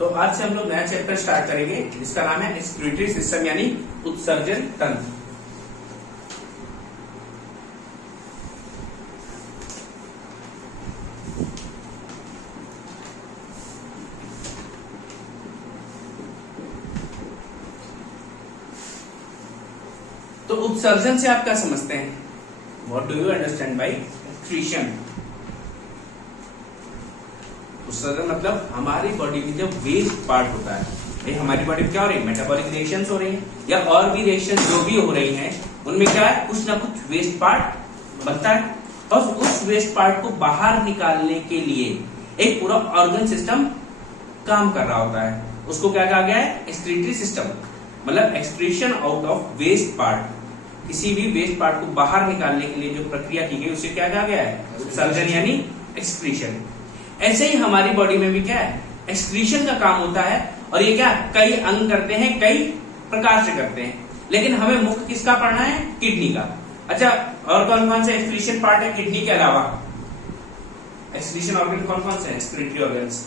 तो आज से हम लोग नया चैप्टर स्टार्ट करेंगे जिसका नाम है एक्सक्रीटरी सिस्टम यानी उत्सर्जन तंत्र। तो उत्सर्जन से आप क्या समझते हैं? What do you understand by excretion? उत्सर्जन मतलब हमारी बॉडी में जो वेस्ट पार्ट होता है, ये हमारी बॉडी में क्या हो रही है? मेटाबॉलिक रिएक्शंस हो रही हैं या और भी रिएक्शंस जो भी हो रही हैं, उनमें क्या है? कुछ ना कुछ वेस्ट पार्ट बनता है और उस वेस्ट पार्ट को बाहर निकालने के लिए एक पूरा ऑर्गन सिस्टम काम कर रहा होता है। उसको क्या कहा गया है? Excretory system. मतलब excretion out of waste part, किसी भी वेस्ट पार्ट को बाहर निकालने के लिए जो प्रक्रिया की गई उसे क्या कहा गया है? उत्सर्जन यानी एक्सक्रीशन। ऐसे ही हमारी बॉडी में भी क्या है? एक्सक्रीशन का काम होता है और ये क्या कई अंग करते हैं, कई प्रकार से करते हैं, लेकिन हमें मुख्य किसका पढ़ना है? किडनी का। अच्छा, और कौन कौन से एक्सक्रीशन पार्ट है किडनी के अलावा? एक्सक्रीशन ऑर्गन कौन कौन से हैं? एक्सक्रीटरी ऑर्गन्स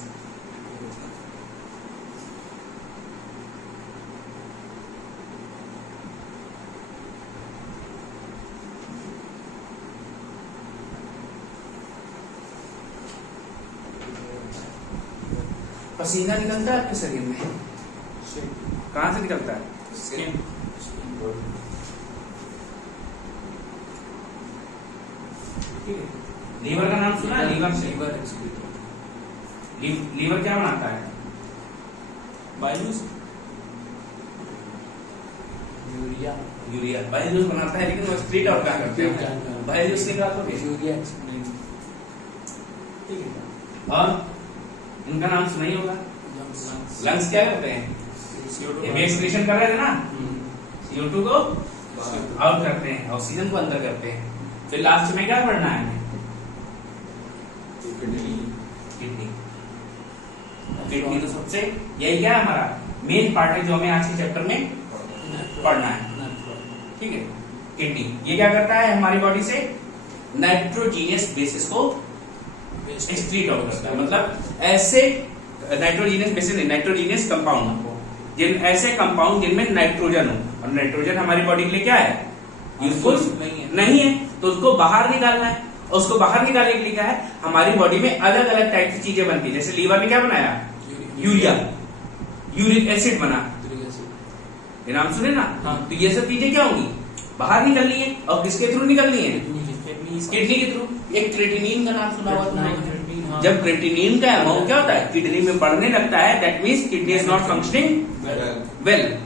पसीना निकलता है आपके शरीर में? कहां से निकलता है? स्किन। ठीक है। लीवर का नाम सुना है? लीवर से लीवर क्या बनाता है? बाइजूस, यूरिया बाइजूस बनाता है, लेकिन वो एक्सक्रीट और क्या करते हैं? बाइजूस निकालते हैं, यूरिया। ठीक है। और इनका नाम सुना ही होगा। लंग्स क्या करते हैं? एक्सक्रीशन कर रहे थे ना, CO2 को आउट करते हैं, ऑक्सीजन को अंदर करते हैं। फिर लास्ट में क्या पढ़ना है हमें? किडनी। किडनी तो सबसे यही क्या है? हमारा मेन पार्ट है जो हमें आज के चैप्टर में पढ़ना है। ठीक है। किडनी ये क्या करता है? हमारी बॉडी से नाइट्रोजीनियस बेसिस को एक्सक्रीट आउट करता है। मतलब ऐसे नाइट्रोजीनियस बेसिस नहीं, नाइट्रोजीनियस कंपाउंड, जिन ऐसे कंपाउंड जिनमें नाइट्रोजन हो, और नाइट्रोजन हमारी बॉडी के लिए क्या है? यूजफुल नहीं है, तो उसको बाहर निकालना है। और उसको बाहर निकालने के लिए क्या है? हमारी बॉडी में अलग अलग टाइप की चीजें बनती है। जैसे लीवर ने क्या बनाया? यूरिया, यूरिक एसिड बना, ये नाम सुने ना? हाँ। तो ये सब चीजें क्या होंगी? बाहर निकलनी है। और किसके थ्रू निकलनी है? किडनी के थ्रू। एक क्रेटिनिन का नाम सुना हुआ? जब क्रेटिनिन का अमाउंट क्या होता है? किडनी में बढ़ने लगता है, that means kidney is not functioning well.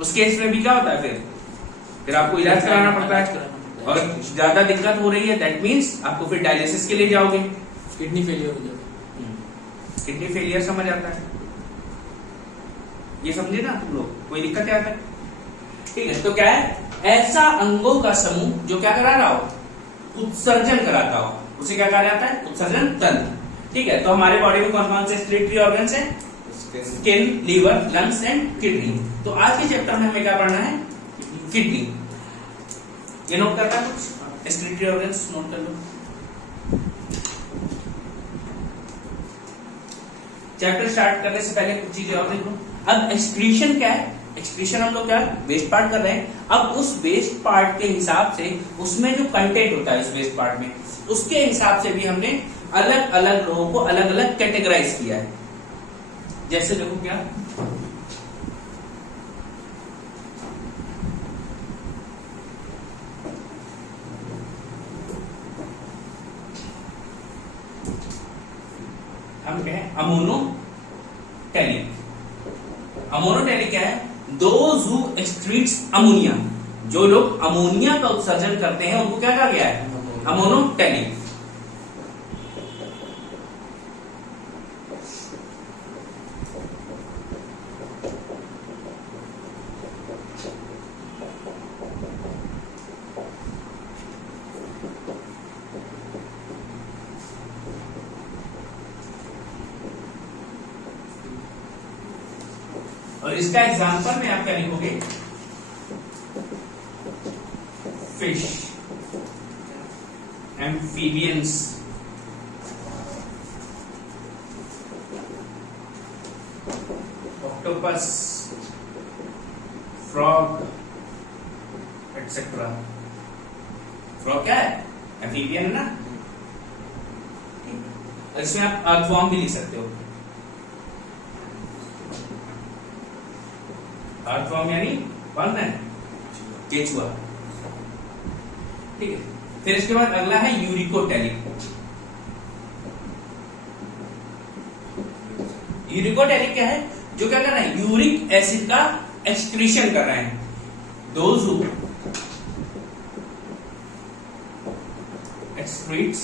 उस केस में भी क्या होता है? फिर आपको इलाज कराना पड़ता है। और ज्यादा दिक्कत हो रही है, दैट मीन्स आपको फिर डायलिसिस के लिए जाओगे। किडनी फेलियर हो जाता। किडनी फेलियर समझ आता है? ये समझे ना तुम लोग? कोई दिक्कत आता है? ठीक है। तो क्या है? ऐसा अंगों का समूह जो क्या करा रहा हो? उत्सर्जन कराता हो, उसे क्या कहा जाता है? उत्सर्जन तंत्र। ठीक है। तो हमारे बॉडी में कौन कौन से एक्सक्रीटरी ऑर्गन्स हैं? Skin, liver, lungs and kidney. तो आज के चैप्टर में हमें क्या पढ़ना है? किडनी। ये नोट करता है कुछ? एक्सक्रीटरी ऑर्गन्स नोट कर लो। चैप्टर स्टार्ट करने से पहले कुछ चीजें और देख लो। अब एक्सक्रीशन क्या है? एक्सक्रीशन हम लोग क्या वेस्ट पार्ट कर रहे हैं। अब उस वेस्ट पार्ट के हिसाब से उसमें जो कंटेंट होता है इस वेस्ट पार्ट में, उसके हिसाब से भी हमने अलग अलग लोगों को अलग अलग कैटेगराइज किया है। जैसे देखो क्या, हम कहें अमोनोटेनिक। अमोनोटेनिक क्या है? Those who excretes ammonia. जो लोग अमोनिया का उत्सर्जन करते हैं उनको क्या कहा गया है? अमोनोटेनिक। और इसका एग्जांपल में आप क्या लिखोगे? Fish, amphibians, octopus, frog etcetera. Frog क्या है? एम्फीबियन ना। इसमें आप अर्थवॉर्म भी लिख सकते हो। अर्थवॉर्म यानी कौन है? केचुआ। ठीक है। फिर इसके बाद अगला है यूरिकोटेलिक। यूरिकोटेलिक क्या है? जो क्या कर रहे हैं? यूरिक एसिड का एक्सक्रीशन कर रहे हैं। Those who excretes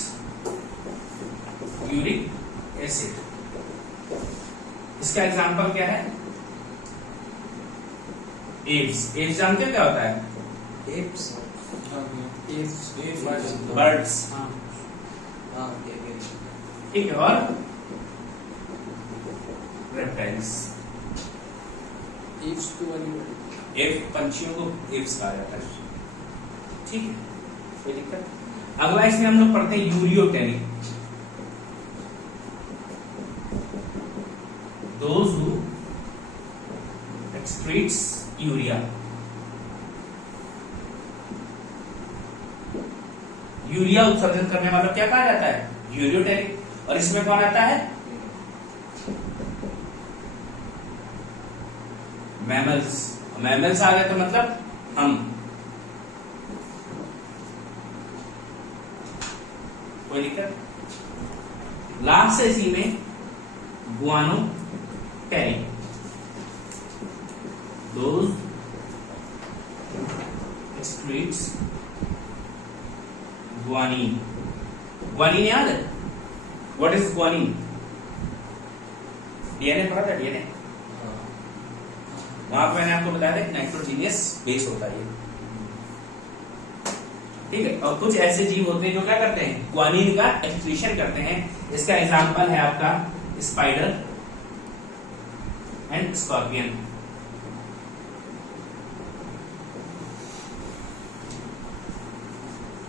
uric acid. इसका एग्जांपल क्या है? एप्स। एप्स जानते हो क्या होता है? Apps birds. ठीक है। और रेप्टाइल्स। एप पंछियों को एप्स कहा जाता है। ठीक है, कोई दिक्कत? अगला इसमें हम लोग पढ़ते हैं ureotelic. Those who excretes urea. Urea उत्सर्जन करने वाला क्या कहा जाता है? यूरियोटेनिक। और इसमें कौन आता है? मैमल्स। मैमल्स आ गए तो मतलब हम। कोई दिक्कत? लास्ट है इसी में guanotelic. Those excretes guanine. Guanine याद है? What is guanine? डीएनए पढ़ा था? डीएनए वहां पर मैंने आपको बताया था कि नाइट्रोजीनियस बेस होता है। ठीक है। और कुछ ऐसे जीव होते हैं जो क्या करते हैं? ग्वानिन का एक्सक्रीशन करते हैं। इसका एग्जांपल है आपका स्पाइडर एंड स्कॉर्पियन।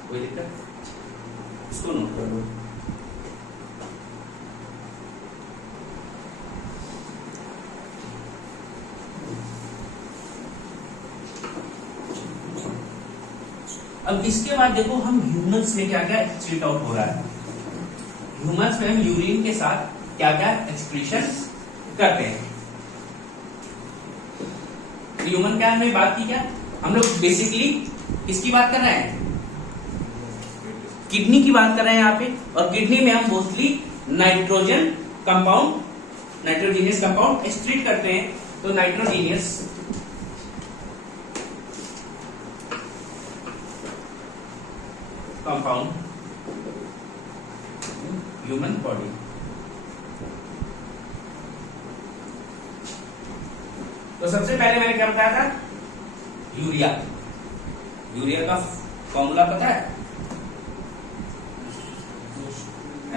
कोई दिक्कत? इसको नोट कर लो। अब इसके बाद देखो हम ह्यूमंस में क्या क्या एक्सक्रीट आउट हो रहा है। ह्यूमंस में हम यूरिन के साथ क्या क्या एक्सक्रीशन करते हैं। ह्यूमन क्या हमने बात की? क्या हम लोग बेसिकली किसकी बात कर रहे हैं? किडनी की बात कर रहे हैं यहाँ पे। और किडनी में हम mostly nitrogen compound, nitrogenous compound excrete करते हैं। तो नाइट्रोजीनियस कंपाउंड ह्यूमन बॉडी। तो सबसे पहले मैंने क्या बताया था? यूरिया। यूरिया का फॉर्मूला पता है?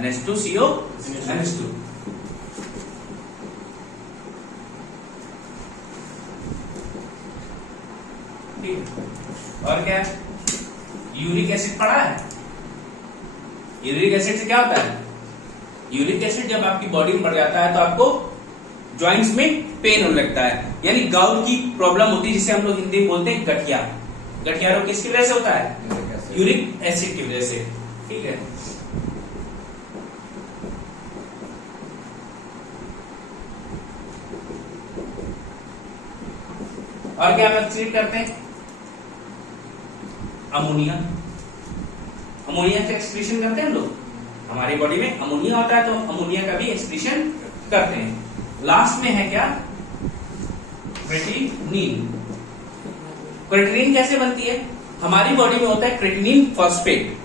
NH2CO NH2। ठीक। और क्या? यूरिक एसिड पढ़ा है? यूरिक एसिड से क्या होता है? यूरिक एसिड जब आपकी बॉडी में बढ़ जाता है तो आपको जॉइंट्स में पेन होने लगता है, यानी गाउट की प्रॉब्लम होती है, जिसे हम लोग हिंदी में बोलते हैं गठिया। गठिया रोग किसकी वजह से होता है? यूरिक एसिड की वजह से। ठीक है। और क्या हम एक्सक्रीट करते हैं? अमोनिया। अमोनिया का एक्सक्रीशन करते हैं हम लोग। हमारी बॉडी में अमोनिया होता है तो अमोनिया का भी एक्सक्रीशन करते हैं। लास्ट में है क्या? क्रेटिनिन। क्रेटिनिन कैसे बनती है? हमारी बॉडी में होता है क्रेटिनिन फॉस्फेट,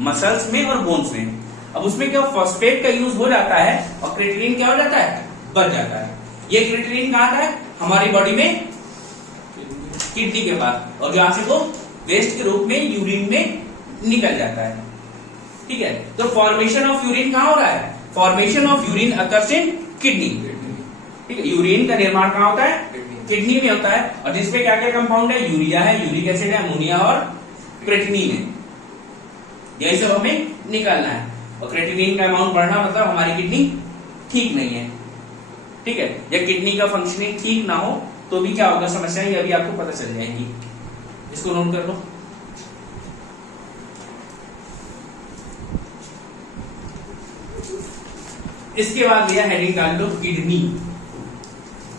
मसल्स में और बोन्स में। अब उसमें क्या फॉस्फेट का यूज हो जाता है और क्रेटिनिन क्या हो जाता है? बच जाता है। ये क्रेटिनिन कहाँ आता है? हमारी बॉडी में किडनी के पास, और जहां से वो वेस्ट के रूप में यूरिन में निकल जाता है। ठीक है। तो फॉर्मेशन ऑफ यूरिन कहां हो रहा है? Formation of urine occurs in kidney. ठीक है। यूरिन का निर्माण कहां होता है? किडनी में होता है। और जिसमें क्या क्या कंपाउंड है? यूरिया है, यूरिक एसिड है, अमोनिया और क्रेटिनिन है। यही सब हमें निकालना है। और क्रेटिनिन का अमाउंट बढ़ना मतलब हमारी किडनी ठीक नहीं है। ठीक है, या किडनी का फंक्शनिंग ठीक ना हो तो भी क्या होगा समस्या, ये अभी आपको पता चल जाएगी। इसको नोट कर लो। इसके बाद भैया हेडिंग डाल लो किडनी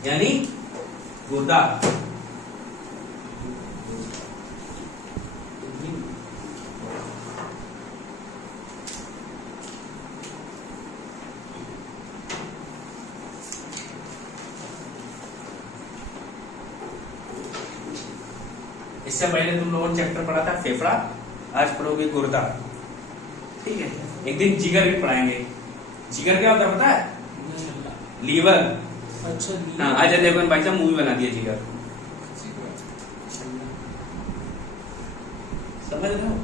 यानी गुर्दा। इससे पहले तुम लोगों ने चैप्टर पढ़ा था फेफड़ा, आज पढ़ोगे गुर्दा। ठीक है, एक दिन जिगर भी पढ़ाएंगे। जिगर क्या होता है पता है? लीवर। अच्छा, हाँ, अजय देवगन भाई साहब मूवी बना दिया जिगर, समझ रहे हो?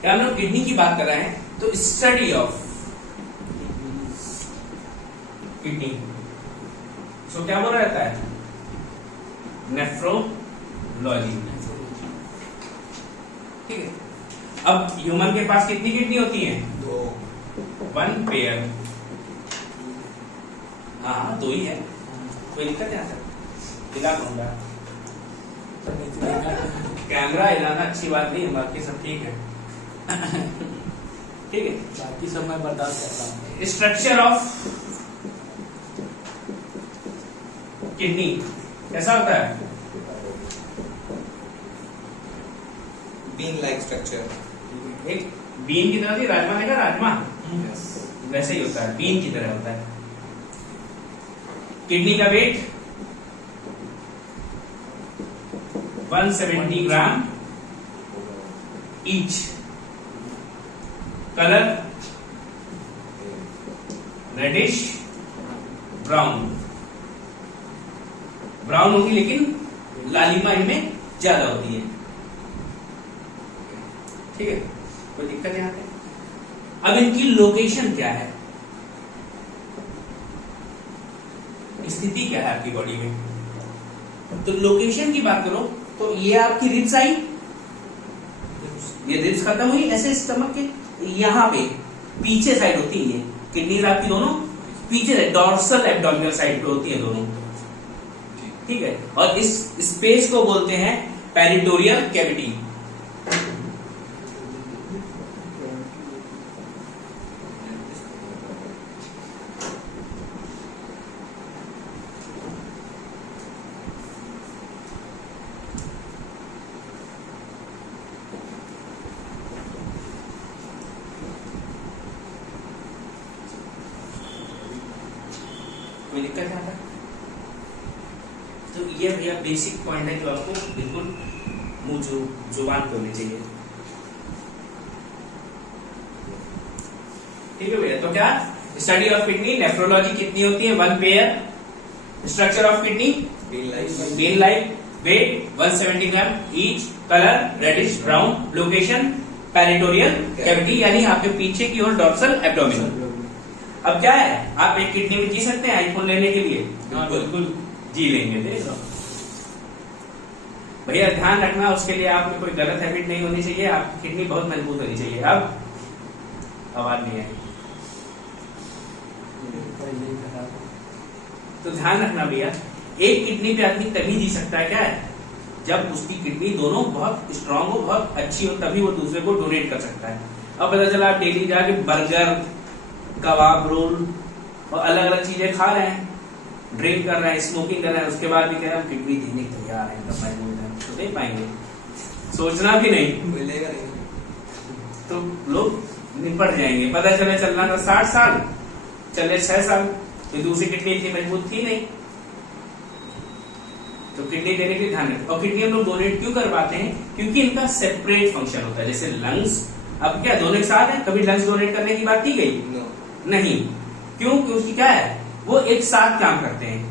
क्या हम लोग किडनी की बात कर रहे हैं, तो स्टडी ऑफ किडनी सो क्या बोला जाता है? नेफ्रोलॉजी। ठीक है, अब ह्यूमन के पास कितनी किडनी होती है? 1 पेयर। हाँ 2 ही है, कोई दिक्कत है? हिला दूंगा, कैमरा हिलाना अच्छी बात नहीं है, बाकी सब ठीक है। ठीक है, बाकी सब मैं बर्दाश्त करता हूँ। स्ट्रक्चर ऑफ किडनी कैसा होता है? Bean like structure. एक बीन की तरह थी, राजमा देखा? राजमा वैसे ही होता है, बीन की तरह होता है। किडनी का weight 170 gram each. Colour reddish brown. Brown होगी लेकिन लालिमा इनमें ज्यादा होती है। ठीक है, कोई दिक्कत यहाँ पे? अब इनकी लोकेशन क्या है, स्थिति क्या है आपकी बॉडी में? तो लोकेशन की बात करो तो ये आपकी रिब्स आई, ये रिब्स खत्म हुई, ऐसे स्टमक के यहाँ पे पीछे साइड होती है किडनीज आपकी, दोनों पीछे साइड, डॉर्सल एब्डोमिनल साइड पे होती है दोनों। ठीक है, और इस स्पेस को बोलते हैं पेरिटोरियल कैविटी। कोई दिक्कत है आता? तो ये भैया बेसिक पॉइंट है जो आपको बिल्कुल मुंह जुबान पे होनी चाहिए। ठीक है भैया, तो क्या स्टडी ऑफ किडनी, नेफ्रोलॉजी कितनी होती है? 1 pair. Structure of kidney bean like, weight 170 gram each, colour reddish brown, location peritoneal cavity यानी आपके पीछे की ओर डॉर्सल एब्डोमिनल। अब क्या है, आप एक किडनी में जी सकते हैं आईफोन लेने के लिए? बिल्कुल जी लेंगे। भैया ध्यान रखना, उसके लिए आप में कोई गलत हैबिट नहीं होनी चाहिए, आपकी किडनी बहुत मजबूत होनी चाहिए। अब आवाज नहीं आई तो ध्यान रखना भैया, एक किडनी पे आदमी तभी जी सकता है क्या है, जब उसकी किडनी दोनों बहुत स्ट्रांग हो, बहुत अच्छी हो, तभी वो दूसरे को डोनेट कर सकता है। अब पता चला आप डेली जाके बर्गर, कबाब रोल और अलग अलग चीजें खा रहे हैं, ड्रिंक कर रहे हैं, स्मोकिंग कर रहे हैं, उसके बाद भी कह रहे हैं हम किडनी देने को तैयार हैं, तो दे पाएंगे? सोचना भी नहीं, मिलेगा नहीं तो लोग निपट जाएंगे। पता चला चलना था 60 साल, चले 6 साल, तो दूसरी किडनी इतनी मजबूत थी नहीं। तो किडनी देने के लिए ध्यान रखें। और किडनी हम लोग डोनेट क्यों करवाते हैं? क्योंकि इनका सेपरेट फंक्शन होता है, जैसे लंग्स। अब क्या दोनों एक साथ है? कभी लंग्स डोनेट करने की बात की गई? नहीं। क्यों? क्योंकि क्या है, वो एक साथ काम करते हैं।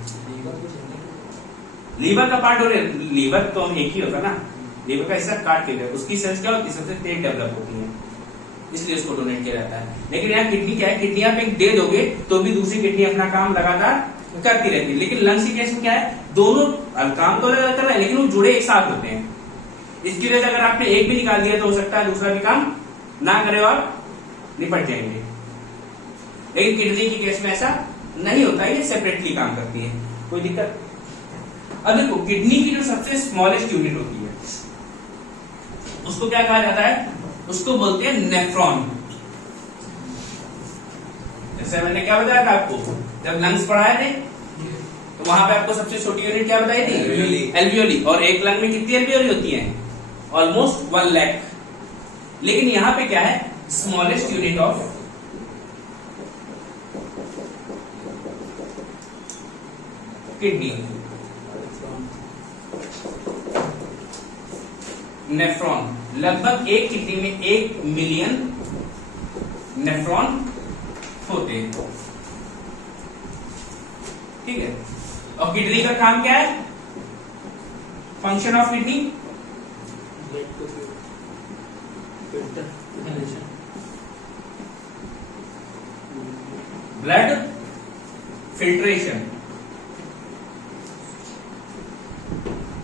लीवर का पार्ट डोनेट, लीवर तो हम एक ही होता ना, लीवर का हिस्सा काट के गया, उसकी सेल्स क्या होती है, सबसे तेज डेवलप होती है, इसलिए उसको डोनेट किया जाता है। लेकिन यहाँ किडनी क्या है, किडनी आप एक दे दोगे तो भी दूसरी किडनी अपना काम लगातार करती रहती है। लेकिन लंग्स के केस में क्या है, दोनों काम तो अलग कर रहे हैं लेकिन वो जुड़े एक साथ होते हैं। इसकी वजह से अगर आपने एक भी निकाल दिया तो हो सकता है दूसरा भी काम ना करे और निपट जाएंगे। लेकिन किडनी के केस में ऐसा नहीं होता, ये सेपरेटली काम करती है, कोई दिक्कत। अब देखो किडनी की जो सबसे स्मॉलेस्ट यूनिट होती है उसको क्या कहा जाता है, उसको बोलते हैं नेफ्रॉन। जैसे मैंने क्या बताया था आपको, जब लंग्स पढ़ाए थे तो वहां पे आपको सबसे छोटी यूनिट क्या बताई थी, एल्वियोली। और एक लंग में कितनी एल्वियोली होती है, ऑलमोस्ट 1 लाख। लेकिन यहां पे क्या है, smallest unit of kidney, nephron. लगभग एक किडनी में 1 मिलियन नेफ्रॉन होते हैं, ठीक है। और किडनी का काम क्या है, function of kidney, blood filtration.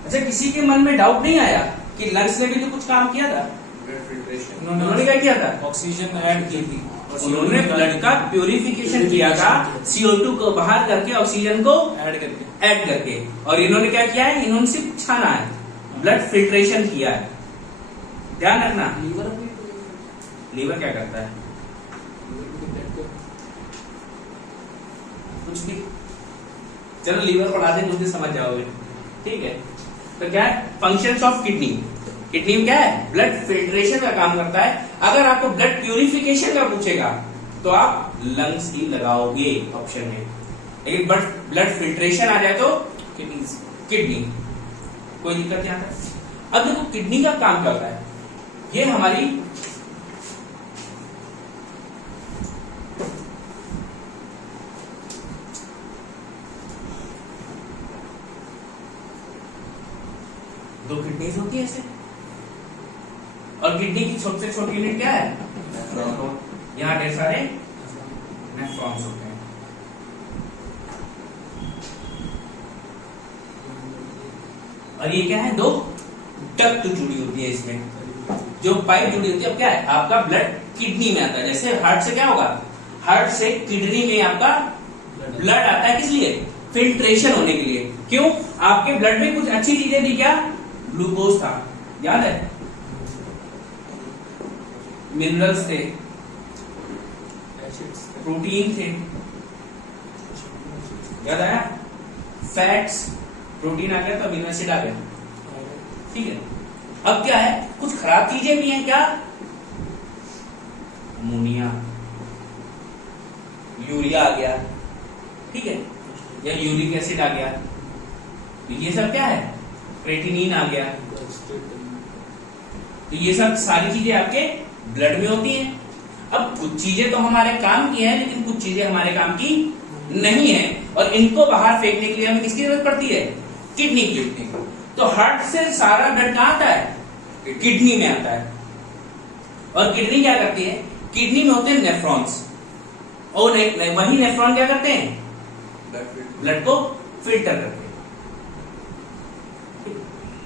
अच्छा, किसी के मन में डाउट नहीं आया कि लंग्स ने भी तो कुछ काम किया था, ब्लड फिल्ट्रेशन। उन्होंने क्या किया था, ऑक्सीजन ऐड की थी, उन्होंने ब्लड का प्यूरिफिकेशन किया था, CO2 को बाहर करके ऑक्सीजन को ऐड करके। और इन्होंने क्या किया है, इन्होंने सिर्फ छाना है, ब्लड फिल्ट्रेशन किया है। ध्यान रखना, लीवर क्या करता है, कुछ भी। चलो लीवर पढ़ा दे, कुछ भी समझ जाओगे, ठीक है। तो क्या है, फंक्शंस ऑफ किडनी। किडनी में क्या है, ब्लड फिल्ट्रेशन का काम करता है। अगर आपको ब्लड प्यूरिफिकेशन का पूछेगा तो आप लंग्स ही लगाओगे ऑप्शन में, लेकिन ब्लड फिल्ट्रेशन आ जाए तो किडनी, कोई दिक्कत नहीं आता। अब देखो किडनी का काम क्या होता है, ये हमारी दो किडनीज होती है ऐसे, और किडनी की सबसे छोटी यूनिट क्या है, यहाँ ढेर सारे नेफ्रॉन्स होते हैं। और ये क्या है, दो डक्ट जुड़ी होती है इसमें, जो पाइप जुड़ी होती है। अब क्या है, आपका ब्लड किडनी में आता है, जैसे हार्ट से क्या होगा, हार्ट से किडनी में आपका ब्लड आता है, किस लिए, फिल्ट्रेशन होने के लिए। क्यों, आपके ब्लड में कुछ अच्छी चीजें थी, क्या, ग्लूकोज था, याद है, मिनरल्स थे, प्रोटीन थे, याद आया, फैट्स, प्रोटीन आ गया तो अमीनो एसिड आ गया, ठीक है। अब क्या है, कुछ खराब चीजें भी हैं, क्या, अमोनिया, यूरिया आ गया, ठीक है, या यूरिक एसिड आ गया, तो ये सब क्या है, क्रेटिनिन आ गया। तो ये सब सारी चीजें आपके ब्लड में होती हैं। अब कुछ चीजें तो हमारे काम की हैं, लेकिन कुछ चीजें हमारे काम की नहीं है, और इनको बाहर फेंकने के लिए हमें किसकी जरूरत पड़ती है, किडनी की। तो हार्ट से सारा ब्लड कहां आता है, किडनी में आता है। और किडनी क्या करती है, किडनी में होते हैं नेफ्रॉन्स, और वही नेफ्रॉन क्या करते हैं, ब्लड को फिल्टर करते हैं।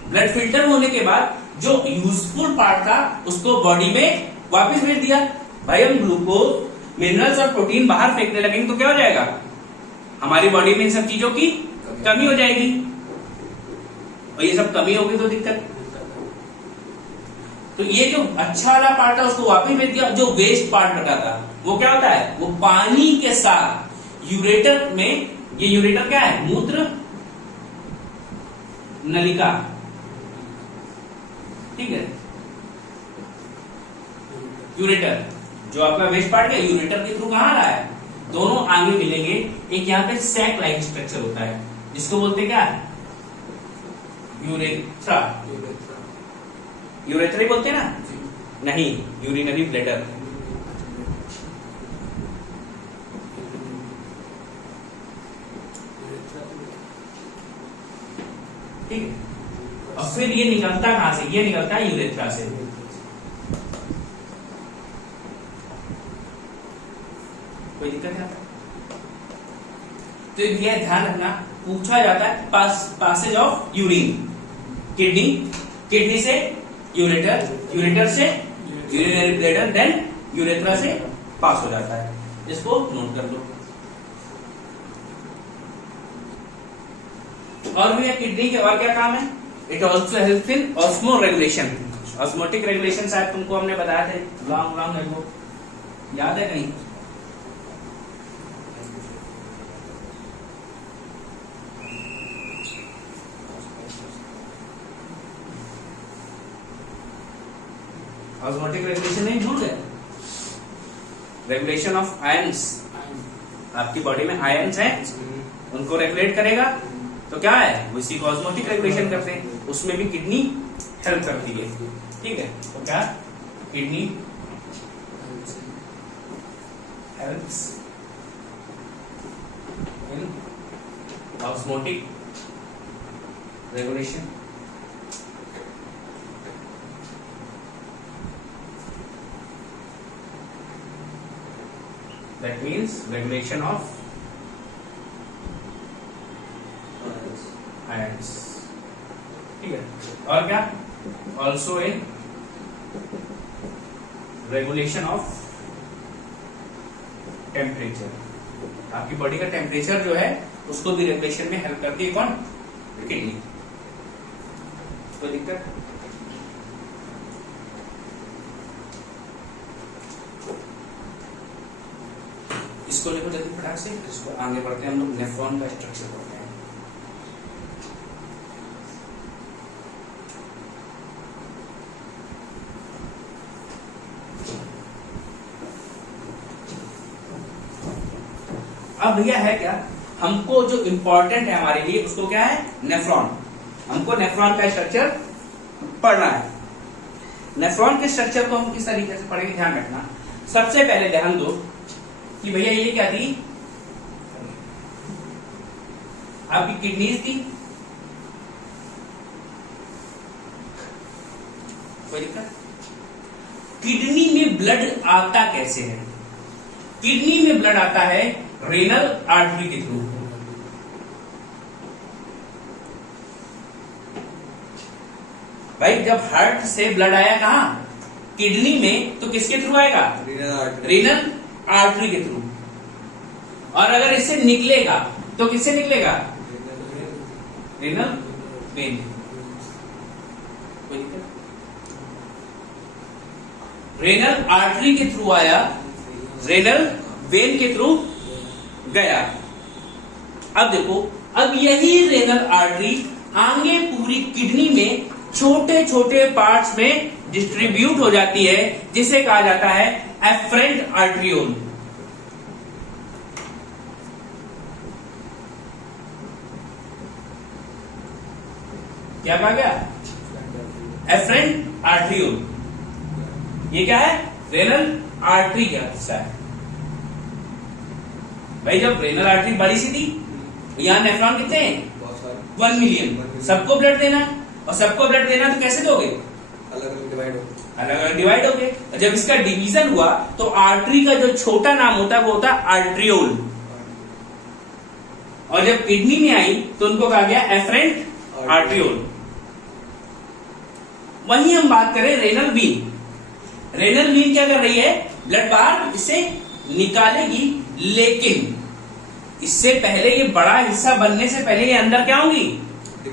ब्लड फिल्टर होने के बाद जो यूजफुल पार्ट था उसको बॉडी में वापस भेज दिया। भाई हम ग्लूकोज, मिनरल्स और प्रोटीन बाहर फेंकने लगेंगे तो क्या हो जाएगा, हमारी बॉडी में इन सब चीजों की कमी हो जाएगी, और ये सब कमी होगी तो दिक्कत। तो ये जो अच्छा वाला पार्ट है उसको वापस भेज दिया। जो वेस्ट पार्ट बचा था वो क्या होता है, वो पानी के साथ यूरेटर में, ये यूरेटर क्या है, मूत्र नलिका, ठीक है, यूरेटर, जो आपका वेस्ट पार्ट है यूरेटर के थ्रू कहां आ रहा है, दोनों आगे मिलेंगे। एक यहाँ पे सैक लाइक स्ट्रक्चर होता है जिसको बोलते हैं क्या, यूरेथ्रा, यूरेथ्रा ही बोलते हैं ना, नहीं, यूरिनरी ब्लैडर, ठीक है। और फिर ये निकलता कहां से, ये निकलता है यूरेथ्रा से। कोई दिक्कत नहीं आता। तो ये ध्यान रखना, पूछा जाता है passage of urine, kidney, kidney से यूरेटर, यूरेटर से यूरिनरी ब्लैडर, देन यूरेथ्रा से पास हो जाता है। इसको नोट कर लो। और भैया किडनी के और क्या काम है? It also help in osmo regulation. Osmotic regulation शायद तुमको हमने बताया थे, लॉन्ग लॉन्ग है वो, याद है कहीं? ऑस्मोटिक रेगुलेशन नहीं भूल गए? रेगुलेशन ऑफ आयंस, आपकी बॉडी में आयंस हैं, उनको रेगुलेट करेगा तो क्या है, उसी को ऑस्मोटिक रेगुलेशन करते हैं, उसमें भी किडनी हेल्प करती है। ठीक है, तो क्या kidney helps in osmotic regulation. That means regulation of ions। ठीक है, और क्या? Also in regulation of temperature। आपकी बॉडी का टेम्परेचर जो है उसको भी रेगुलेशन में हेल्प करती है कौन? किडनी। कोई दिक्कत? इसको लेकर जल्दी फटाक से, इसको आगे बढ़ते हैं हम लोग नेफ्रॉन का स्ट्रक्चर पढ़ते हैं। अब भैया है क्या, हमको जो इंपॉर्टेंट है हमारे लिए उसको क्या है? नेफ्रॉन। हमको नेफ्रॉन का स्ट्रक्चर पढ़ना है। नेफ्रॉन के स्ट्रक्चर को हम किस तरीके से पढ़ेंगे, ध्यान रखना। सबसे पहले ध्यान दो कि भैया ये क्या थी, आपकी किडनीज थी, कोई दिक्कत? किडनी में ब्लड आता कैसे है? किडनी में ब्लड आता है रेनल आर्टरी के थ्रू। भाई जब हार्ट से ब्लड आया कहां? किडनी में, तो किसके थ्रू आएगा? रेनल आर्टरी के थ्रू। और अगर इससे निकलेगा तो किससे निकलेगा? Renal vein. कोई दिक्कत? रेनल आर्टरी के थ्रू आया, रेनल वेन के थ्रू गया। अब देखो, अब यही रेनल आर्टरी आगे पूरी किडनी में छोटे छोटे पार्ट्स में डिस्ट्रीब्यूट हो जाती है, जिसे कहा जाता है एफरेंट आर्ट्रियोल। क्या कहा गया? Afferent arteriole. ये क्या है? रेनल आर्टरी का हिस्सा है। भाई जब रेनल आर्टरी बड़ी सी थी, यहां नेफ्रॉन कितने हैं? 1 मिलियन। सबको ब्लड देना है, और सबको ब्लड देना तो कैसे दोगे? अलग अलग डिवाइड हो गए। जब इसका डिवीजन हुआ तो आर्टरी का जो छोटा नाम होता है वो होता है आर्ट्रियोल, और जब किडनी में आई तो उनको कहा गया एफरेंट आर्ट्रियोल। वहीं हम बात करें रेनल वीन। रेनल वीन क्या कर रही है? ब्लड बाहर इसे निकालेगी, लेकिन इससे पहले, ये बड़ा हिस्सा बनने से पहले ये अंदर क्या होंगी?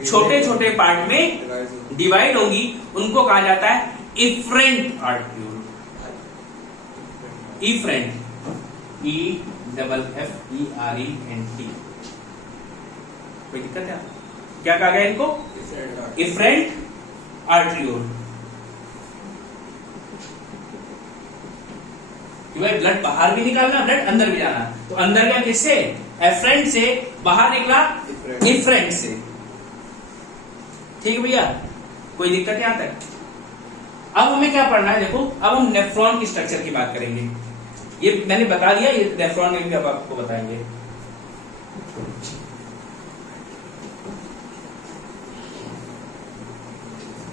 छोटे छोटे पार्ट में डिवाइड होंगी। उनको कहा जाता है इफरेंट आर्ट्रियोल। Efferent, EFFERENT। कोई दिक्कत है? क्या कहा गया इनको? Efferent arteriole. भाई ब्लड बाहर भी निकालना, ब्लड अंदर भी जाना, तो अंदर का किससे? एफरेंट से, बाहर निकला इफरेंट से। ठीक भैया, कोई दिक्कत है यहां तक? अब हमें क्या पढ़ना है, देखो अब हम नेफ्रॉन की स्ट्रक्चर की बात करेंगे। ये मैंने बता दिया, ये नेफ्रॉन में भी अब आपको बताएंगे।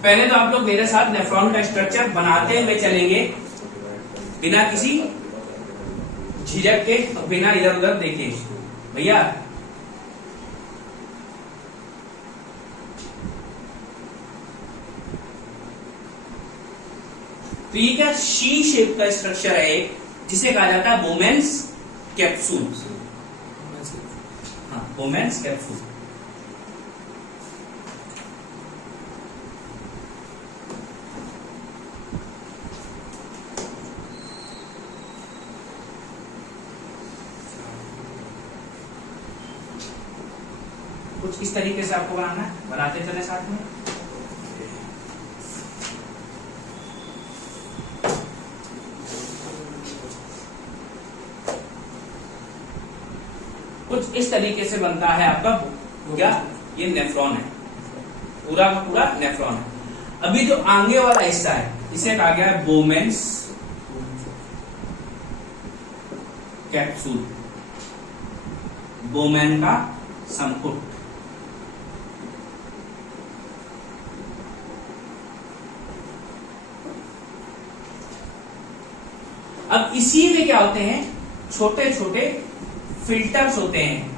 पहले तो आप लोग मेरे साथ नेफ्रॉन का स्ट्रक्चर बनाते हुए चलेंगे, बिना किसी झिझक के, बिना इधर उधर देखे। भैया तो ये क्या शी शेप का स्ट्रक्चर है, जिसे कहा जाता है बोमेन्स कैप्सूल। हाँ, बोमेन्स कैप्सूल। कुछ इस तरीके से आपको बनाना है, बनाते चले साथ में। कुछ इस तरीके से बनता है आपका क्या, ये नेफ्रॉन है, पूरा का पूरा नेफ्रॉन है। अभी जो आगे वाला हिस्सा है इसे कहा गया है बोमेन्स कैप्सूल, बोमेन का संपुट। अब इसी में क्या होते हैं, छोटे छोटे फिल्टर्स होते हैं।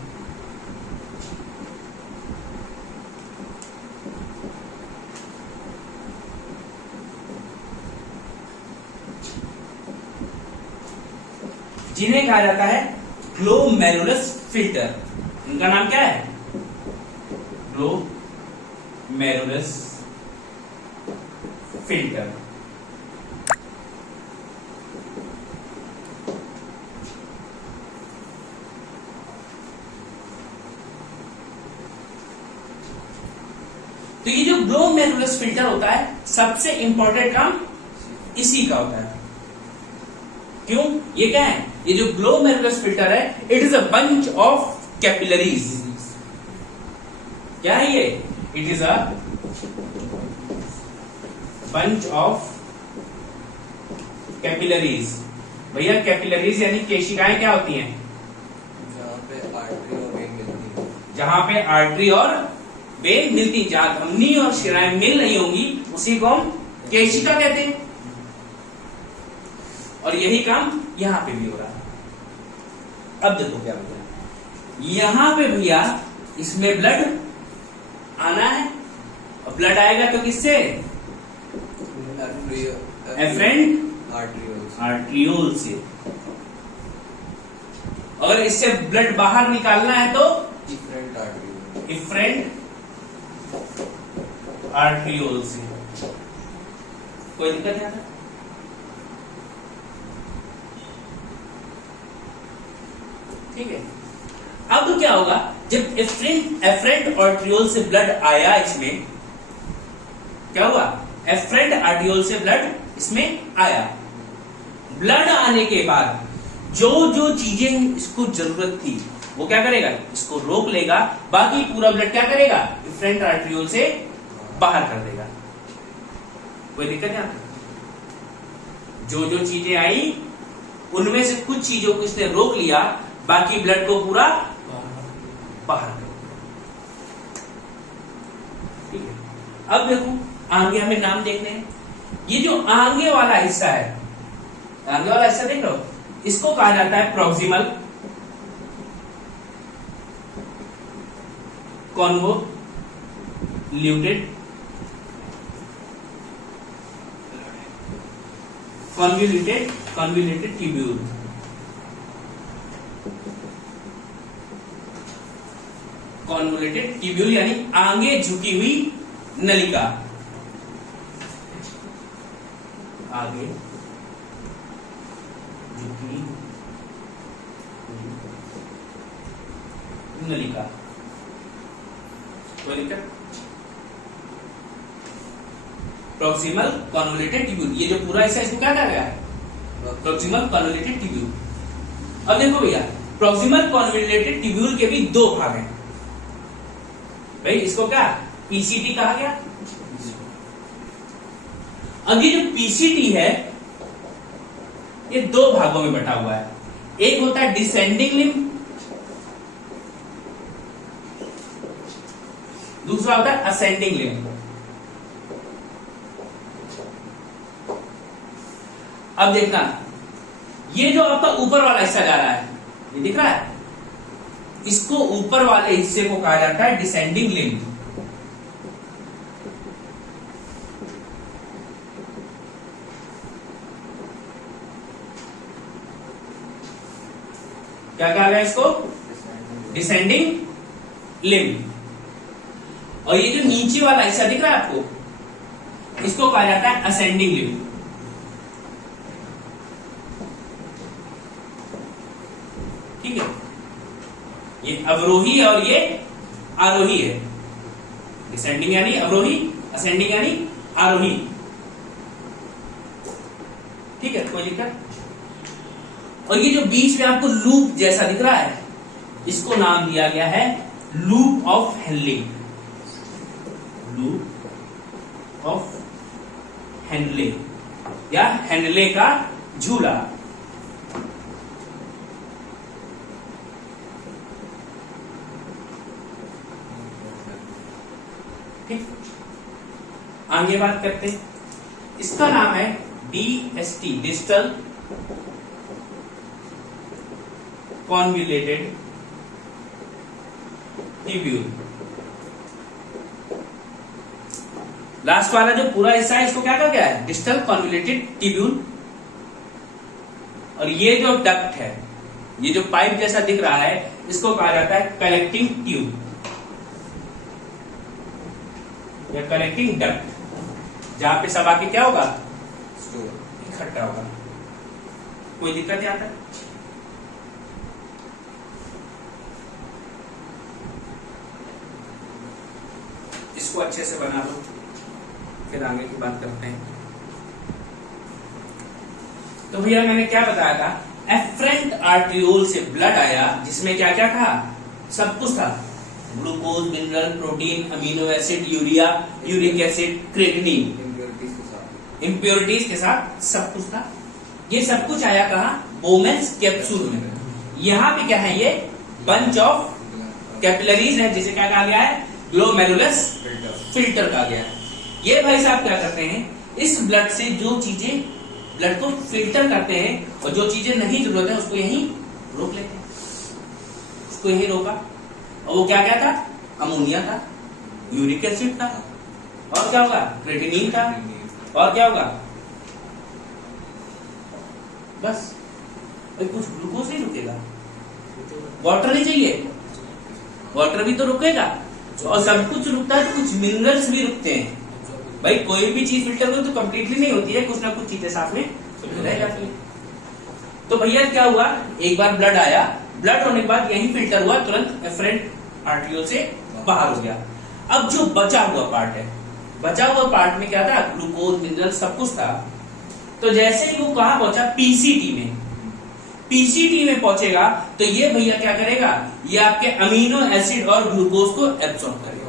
जिन्हें कहा जाता है ग्लोमेरुलस फिल्टर। इनका नाम क्या है, ग्लोमेरुलस फिल्टर। तो ये जो ग्लोमेरुलस फिल्टर होता है, सबसे इंपॉर्टेंट काम इसी का होता है। क्यों, ये क्या है, ये जो ग्लोमेरुलस फिल्टर है, it is a bunch of capillaries. क्या है ये, it is a bunch of capillaries. भैया कैपिलरीज यानी केशिकाएं क्या होती हैं, जहाँ पे आर्टरी और वेन मिलती है, जहां पे आर्टरी और वेन मिलती, जहां धमनी और शिराएं मिल रही होंगी, उसी को हम केशिका कहते हैं। और यही काम यहां पे भी हो रहा है। अब देखो क्या भैया, यहां पे भैया इसमें ब्लड आना है, और ब्लड आएगा तो किससे, एफरेंट आर्ट्रियोल से। अगर इससे ब्लड बाहर निकालना है तो इफरेंट आर्ट्रियोल से। कोई दिक्कत नहीं आता। ठीक है, अब क्या होगा, जब एफरेंट आर्ट्रियोल से ब्लड आया, इसमें क्या हुआ, एफरेंट आर्ट्रियोल से ब्लड इसमें आया। ब्लड आने के बाद जो जो चीजें इसको जरूरत थी वो क्या करेगा, इसको रोक लेगा, बाकी पूरा ब्लड क्या करेगा, एफरेंट आर्ट्रियोल से बाहर कर देगा। कोई दिक्कत नहीं आपको। जो जो चीजें आई उनमें से कुछ चीजों को इसने रोक लिया, बाकी ब्लड को पूरा बाहर कर दिया। ठीक है, अब देखो आगे हमें नाम देखने हैं। ये जो आगे वाला हिस्सा है, आगे वाला हिस्सा देख रहे हो, इसको कहा जाता है proximal convoluted tubule. Convoluted tubule यानी आगे झुकी हुई नलिका, आगे झुकी नलिका। कोई दिक्कत, प्रॉक्सिमल कॉन्वोल्यूटेड ट्यूब्यूल, ये जो पूरा हिस्सा इसको क्या कहा गया है, प्रॉक्सिमल कॉन्वोल्यूटेड ट्यूब्यूल। अब देखो भैया, प्रॉक्सिमल कॉन्वोल्यूटेड ट्यूब्यूल के भी दो भाग हैं भाई, इसको क्या पीसीटी कहा गया। अब ये जो पीसीटी है, ये दो भागों में बटा हुआ है। एक होता है डिसेंडिंग लिम्ब, दूसरा होता है असेंडिंग लिम्ब। अब देखना, ये जो आपका ऊपर वाला हिस्सा जा रहा है, ये दिख रहा है, इसको ऊपर वाले हिस्से को कहा जाता है डिसेंडिंग लिम्ब। क्या कहा गया इसको, डिसेंडिंग लिम्ब। और ये जो नीचे वाला हिस्सा दिख रहा है आपको, इसको कहा जाता है असेंडिंग लिम्ब। ठीक है, ये अवरोही और ये आरोही है। डिसेंडिंग यानी अवरोही, असेंडिंग यानी आरोही। ठीक है, कोई दिक्कत? और ये जो बीच में आपको लूप जैसा दिख रहा है, इसको नाम दिया गया है loop of Henle. Loop of Henle या हेनले का झूला। ठीक, आगे बात करते हैं। इसका नाम है DST, distal convoluted tubule. Last वाला जो पूरा हिस्सा है इसको क्या कहा गया है? Distal convoluted tubule. और ये जो डक्ट है, ये जो पाइप जैसा दिख रहा है, इसको कहा जाता है कलेक्टिंग ट्यूब या कलेक्टिंग डक्ट, जहां पे सब आके क्या होगा? इकट्ठा होगा। कोई दिक्कत यहाँ तक? इसको अच्छे से बना लो, फिर आगे की बात करते हैं। तो भैया मैंने क्या बताया था? एफरेंट आर्ट्रियोल से ब्लड आया, जिसमें क्या क्या था? सब कुछ था। Glucose, mineral, protein, amino acid, urea, uric acid, creatinine, impurities के साथ सब कुछ था। ये सब कुछ आया कहा? बोमेन्स कैप्सूल में। यहाँ पे क्या है? ये बंच ऑफ कैपिलरीज है, जिसे क्या कहा गया है? ग्लोमेरुलस फिल्टर कहा गया है। ये भाई साहब क्या करते हैं? इस ब्लड से जो चीजें, ब्लड को फिल्टर करते हैं, और जो चीजें नहीं जरूरत है उसको यहीं रोक लेते हैं। उसको यहीं रोका, और वो क्या क्या था? अमोनिया था, यूरिक एसिड था, और क्या होगा? क्रेटिनिन था, और क्या होगा? बस कुछ ग्लूकोज नहीं रुकेगा, वाटर नहीं चाहिए, वाटर भी तो रुकेगा, और सब कुछ रुकता है तो कुछ मिनरल्स भी रुकते हैं। भाई कोई भी चीज फिल्टर करो तो कंप्लीटली नहीं होती है, कुछ ना कुछ चीजें साथ में रह जाती है। तो भैया क्या हुआ? एक बार ब्लड आया, ब्लड होने के बाद यही फिल्टर हुआ, तुरंत एफरेंट आर्ट्रियोल से बाहर हो गया। अब जो बचा हुआ पार्ट है, बचा हुआ पार्ट में क्या था? ग्लूकोज, मिनरल सब कुछ था। तो जैसे ही वो कहां पहुंचा? पीसीटी में। पीसीटी में पहुंचेगा तो ये भैया क्या करेगा? ये आपके अमीनो एसिड और ग्लूकोज को एब्सॉर्ब करेगा।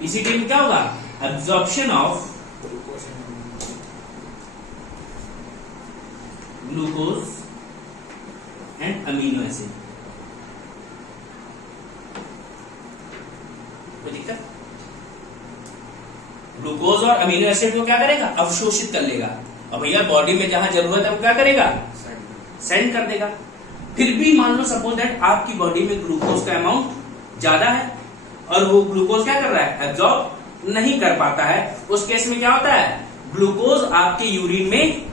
पीसीटी में क्या होगा? Absorption of glucose and amino acid. कोई दिक्कत? ग्लूकोज और अमीनो एसिड को क्या करेगा? अवशोषित कर लेगा, और भैया बॉडी में जहां जरूरत है वो क्या करेगा? सेंड कर देगा। फिर भी मान लो सपोज दैट आपकी बॉडी में ग्लूकोज का अमाउंट ज्यादा है, और वो ग्लूकोज क्या कर रहा है? एब्जॉर्ब नहीं कर पाता है। उस केस में क्या होता है? ग्लूकोज आपके यूरिन में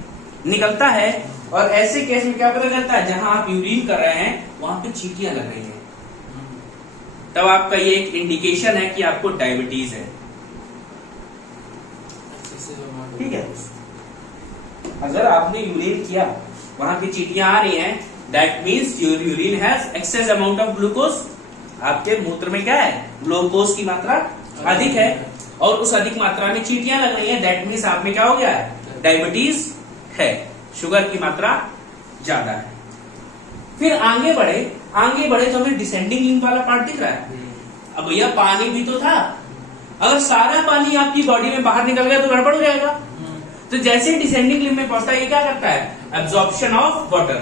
निकलता है, और ऐसे केस में क्या पता चलता है? जहां आप यूरिन कर रहे हैं वहां पे चींटियां लग रही हैं, तब आपका ये एक इंडिकेशन है कि आपको डायबिटीज है। ठीक है, अगर आपने यूरिन किया, वहां पे चींटियां आ रही हैं, that means your urine has excess amount of glucose. आपके मूत्र में क्या है? ग्लूकोज की मात्रा अधिक है, और उस अधिक मात्रा में चींटियां लग रही हैं, दैट मीन्स आप में क्या हो गया है? डायबिटीज है, शुगर की मात्रा ज्यादा है। फिर आगे बढ़े तो हमें डिसेंडिंग लिंब वाला पार्ट दिख रहा है। अब भैया पानी भी तो था, अगर सारा पानी आपकी बॉडी में बाहर निकल गया तो गड़बड़ हो जाएगा। तो जैसे डिसेंडिंग लिंब में पहुंचता है, ये क्या करता है? एब्जॉर्प्शन ऑफ वाटर,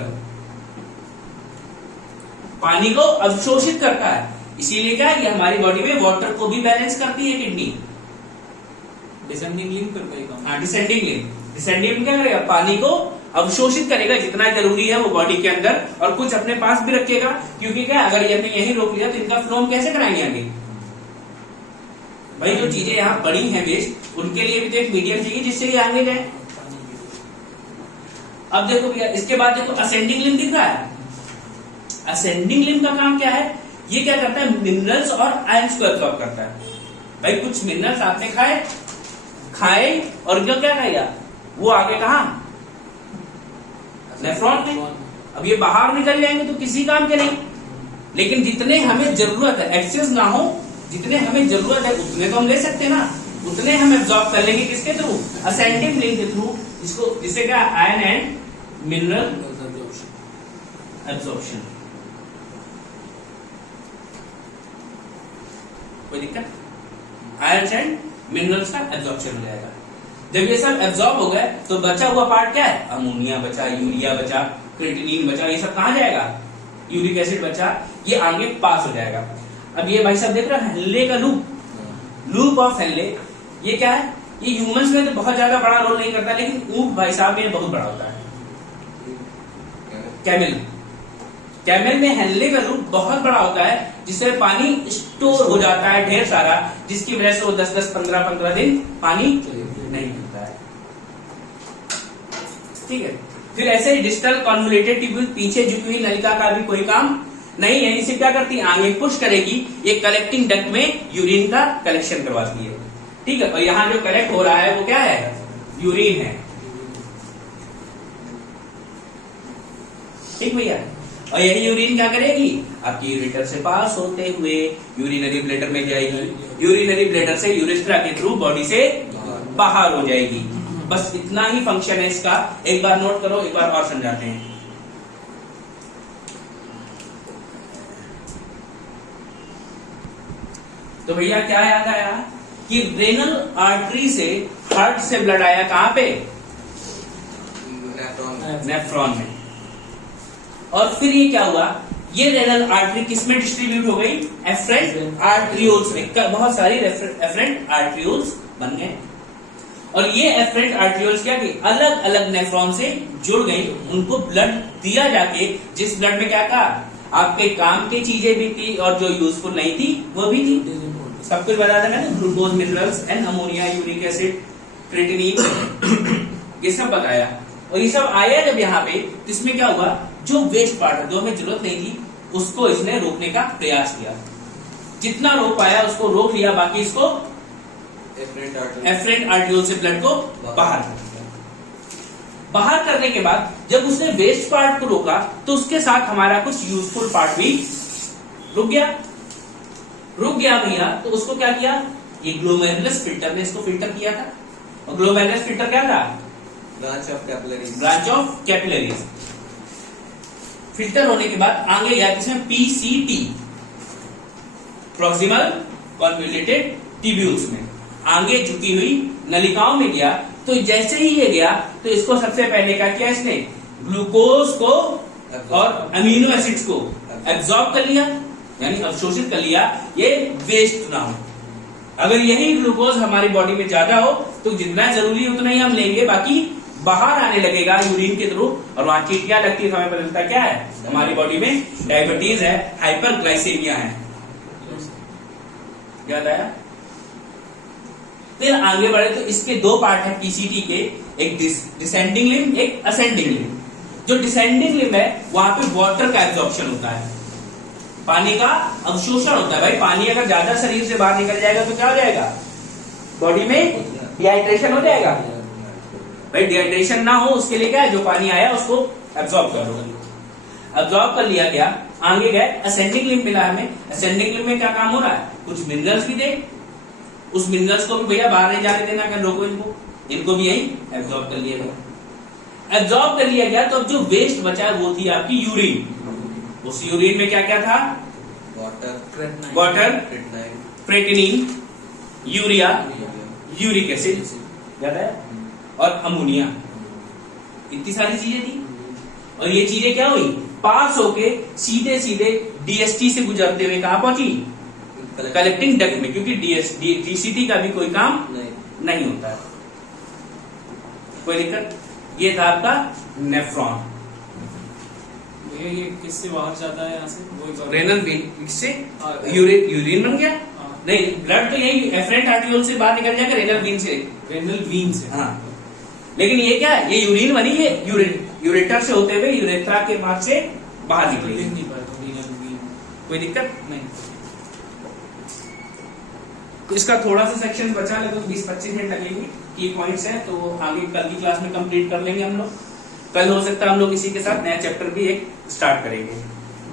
पानी को अवशोषित करता है। इसीलिए क्या है? ये हमारी बॉडी में वाटर को भी बैलेंस करती है किडनी। डिसेंडिंग लिंब कर पाएगा। हाँ, डिसेंडिंग लिंब क्या करेगा? पानी को अवशोषित करेगा जितना जरूरी है वो बॉडी के अंदर, और कुछ अपने पास भी रखेगा, क्योंकि क्या, अगर ये हमने यही रोक लिया तो इनका फ्लो हम कैसे कराएंगे आगे? भाई जो चीजें यहाँ पड़ी हैं वेस्ट, उनके लिए भी तो एक मीडियम चाहिए जिससे ये आगे जाए। अब देखो भैया, इसके बाद देखो असेंडिंग लिंब दिख रहा है। असेंडिंग लिंब का काम क्या है? ये क्या करता है? मिनरल्स और आयंस को एब्सॉर्ब करता है। भाई कुछ मिनरल्स आपने खाए और जो क्या खाया वो आगे कहा? नेफ्रॉन में। अब ये बाहर निकल जाएंगे तो किसी काम के नहीं, लेकिन जितने हमें जरूरत है, एक्सेस ना हो, जितने हमें जरूरत है उतने तो हम ले सकते हैं ना, उतने हम एब्जॉर्ब कर लेंगे किसके थ्रू, असेंडिंग लिंक के थ्रू, इसको जिसे क्या आयन एंड मिनरल एब्जॉर्प्शन। कोई दिक्कत? आयंस एंड मिनरल्स का एब्जॉर्प्शन हो जाएगा। जब ये सब एब्जॉर्ब हो गए तो बचा हुआ पार्ट क्या है, अमोनिया बचा, यूरिया बचा, क्रिएटिनिन बचा, ये सब कहां जाएगा, यूरिक एसिड बचा, ये आगे पास हो जाएगा। अब ये भाई साहब देख रहे हैं हेनले का लूप, लूप ऑफ हेनले, ये क्या है, ये ह्यूमंस में तो बहुत ज्यादा बड़ा रोल नहीं करता, लेकिन ऊंट भाई साहब में बहुत बड़ा होता है। कैमल, कैमल में हेनले का लूप बहुत बड़ा होता है, जिससे पानी स्टोर हो जाता है ढेर सारा, जिसकी वजह से वो 10-10, 15-15 दिन पानी नहीं मिलता है। ठीक है, फिर ऐसे ही डिस्टल कॉन्वोल्यूटेड ट्यूब्यूल, पीछे झुकी हुई नलिका का भी कोई काम नहीं है, इसे क्या करती है, आगे पुश करेगी, ये कलेक्टिंग डक्ट में यूरिन का कलेक्शन करवाती है। ठीक है, और यहाँ जो कलेक्ट हो रहा है वो क्या है, यूरिन है। ठीक भैया, और यही यूरिन क्या करेगी, आपकी यूरेटर से पास होते हुए यूरिनरी ब्लैडर में जाएगी, यूरिनरी ब्लैडर से यूरेस्ट्रा के थ्रू बॉडी से बाहर हो जाएगी। बस इतना ही फंक्शन है इसका, एक बार नोट करो, एक बार और समझाते हैं। तो भैया क्या याद आया कि रेनल आर्टरी से हार्ट से ब्लड आया कहां पे, नेफ्रॉन में, और फिर ये क्या हुआ, ये रेनल आर्टरी किसमें डिस्ट्रीब्यूट हो गई, एफरेंट आर्टरियोल्स में, बहुत सारी एफरेंट आर्टरियोल्स बन गए, और ये एफरेंट आर्टरियोल्स क्या की अलग अलग नेफ्रॉन से जुड़ गई, उनको ब्लड दिया जाके, जिस ब्लड में क्या था, आपके काम की चीजें भी थी और जो यूजफुल नहीं थी वो भी थी, सब कुछ बता था मैंने, glucose, minerals and ammonia, uric acid, creatinine, ये सब बताया। और ये सब आया जब यहाँ पे, तो इसमें क्या हुआ, जो वेस्ट पार्ट है, जो हमें जरूरत नहीं थी, उसको इसने रोकने का प्रयास किया, जितना रोक पाया उसको रोक लिया, बाकी इसको एफरेंट आर्टरियोल से ब्लड को बाहर कर दिया। बाहर करने के बाद जब उसने वेस्ट पार्ट को रोका, तो उसके साथ हमारा कुछ यूजफुल पार्ट भी रुक गया भैया। तो उसको क्या किया, ये ग्लोमेरुलस फिल्टर ने इसको फिल्टर किया था, और ग्लोमेरुलस फिल्टर क्या था, ब्रांच ऑफ कैपिलरीज। फिल्टर होने के बाद आगे गया किसमें, पीसीटी, प्रॉक्सिमल कॉन्वोल्यूटेड ट्यूब्यूल्स में, आगे झुकी हुई नलिकाओं में गया। तो जैसे ही ये गया, तो इसको सबसे पहले क्या किया, इसने ग्लूकोज को और अमीनो एसिड्स को एब्जॉर्ब कर लिया, यानी अवशोषित कर लिया, ये वेस्ट ना हो। अगर यही ग्लूकोज हमारी बॉडी में ज्यादा हो तो जितना जरूरी है उतना ही हम लेंगे, बाकी बाहर आने लगेगा यूरिन के थ्रू, और वहां चीटियां लगती है, हमें पता चलता क्या है, हमारी बॉडी में डायबिटीज है, हाइपरग्लाइसेमिया है। याद आया? फिर आगे बढ़े तो इसके दो पार्ट है पीसीटी के, एक डिसेंडिंग लिम्ब, एक असेंडिंग लिम्ब। जो डिसेंडिंग लिम्ब है वहां पे वाटर का एब्जॉर्प्शन होता है, पानी का अवशोषण होता है। भाई पानी अगर ज्यादा शरीर से बाहर निकल जाएगा तो क्या हो जाएगा, बॉडी में डिहाइड्रेशन हो जाएगा। भाई डिहाइड्रेशन ना हो उसके लिए क्या है, जो पानी आया उसको एब्जॉर्ब कर लो। एब्जॉर्ब कर लिया गया, आगे गए, असेंडिंग लिम्ब मिला हमें। असेंडिंग लिम्ब में क्या काम हो रहा है, कुछ मिनरल्स भी दे, उस मिनरल्स को भी भैया बाहर नहीं जाने देना, अगर रोको इनको भी यही एब्जॉर्ब कर लिया गया। एब्जॉर्ब कर लिया गया, तो अब जो वेस्ट बचा वो थी आपकी यूरिन। उस यूरिन में क्या क्या था, water, creatinine, urea, uric acid, याद है, और अमोनिया, इतनी सारी चीजें थी। और ये चीजें क्या हुई, पास होके सीधे सीधे डीएसटी से गुजरते हुए कहां पहुंची, कलेक्टिंग डक्ट में, क्योंकि डीसीटी का भी कोई काम नहीं होता है। कोई दिक्कत? ये था आपका नेफ्रॉन। ये किससे बाहर जाता है, यहाँ से रेनल वेन, इससे यूरिन बन गया, नहीं ब्लड तो यही एफरेंट आर्टरियोल से बाहर निकल जाएगा, रेनल वेन से, रेनल वीन से। हाँ, लेकिन ये क्या है, ये यूरिन बनी है, यूरेटर से होते हुए यूरेथ्रा के मार्ग से बाहर निकलेगी। कोई दिक्कत नहीं। तो इसका थोड़ा सा सेक्शन बचा है, तो 20-25 मिनट लगेंगे, की पॉइंट्स हैं, तो आगे कल की क्लास में कंप्लीट कर लेंगे हम लोग। कल हो सकता है हम लोग इसी के साथ नया चैप्टर भी एक स्टार्ट करेंगे।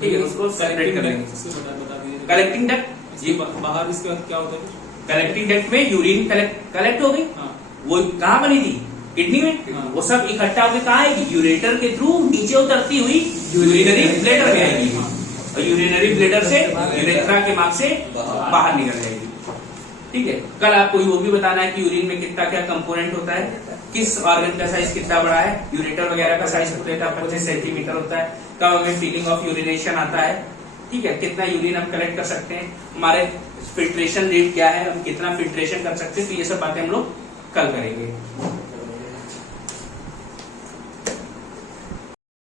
ठीक है, उसको सेपरेट कर लेंगे। बता दीजिए। कलेक्टिंग डक्ट, ये बाहर इसके बाद क्या होता है? कलेक्टिंग डक्ट में यूरिन कलेक्ट हो गई, हाँ वो कहाँ बनी थी? किडनी में। हाँ। वो सब इकट्ठा होकर कहाँ आएगी? यूरेटर के थ्रू नीचे उतरती हुई यूरिनरी ब्लैडर में आएगी, हाँ। और यूरिनरी ब्लैडर से यूरेथ्रा के मार्ग से बाहर निकल जाएगी। ठीक है, कल आपको वो भी बताना है कि यूरिन में कितना क्या कंपोनेंट होता है, किस ऑर्गन का साइज कितना बड़ा है। यूरेटर वगैरह का साइज होता है 25 सेंटीमीटर होता है। कब हमें फीलिंग ऑफ यूरिनेशन आता है, ठीक है, कितना यूरिन हम कलेक्ट कर सकते हैं, हमारे फिल्ट्रेशन रेट क्या है, हम कितना फिल्ट्रेशन कर सकते हैं, तो ये सब बातें हम लोग कल करेंगे।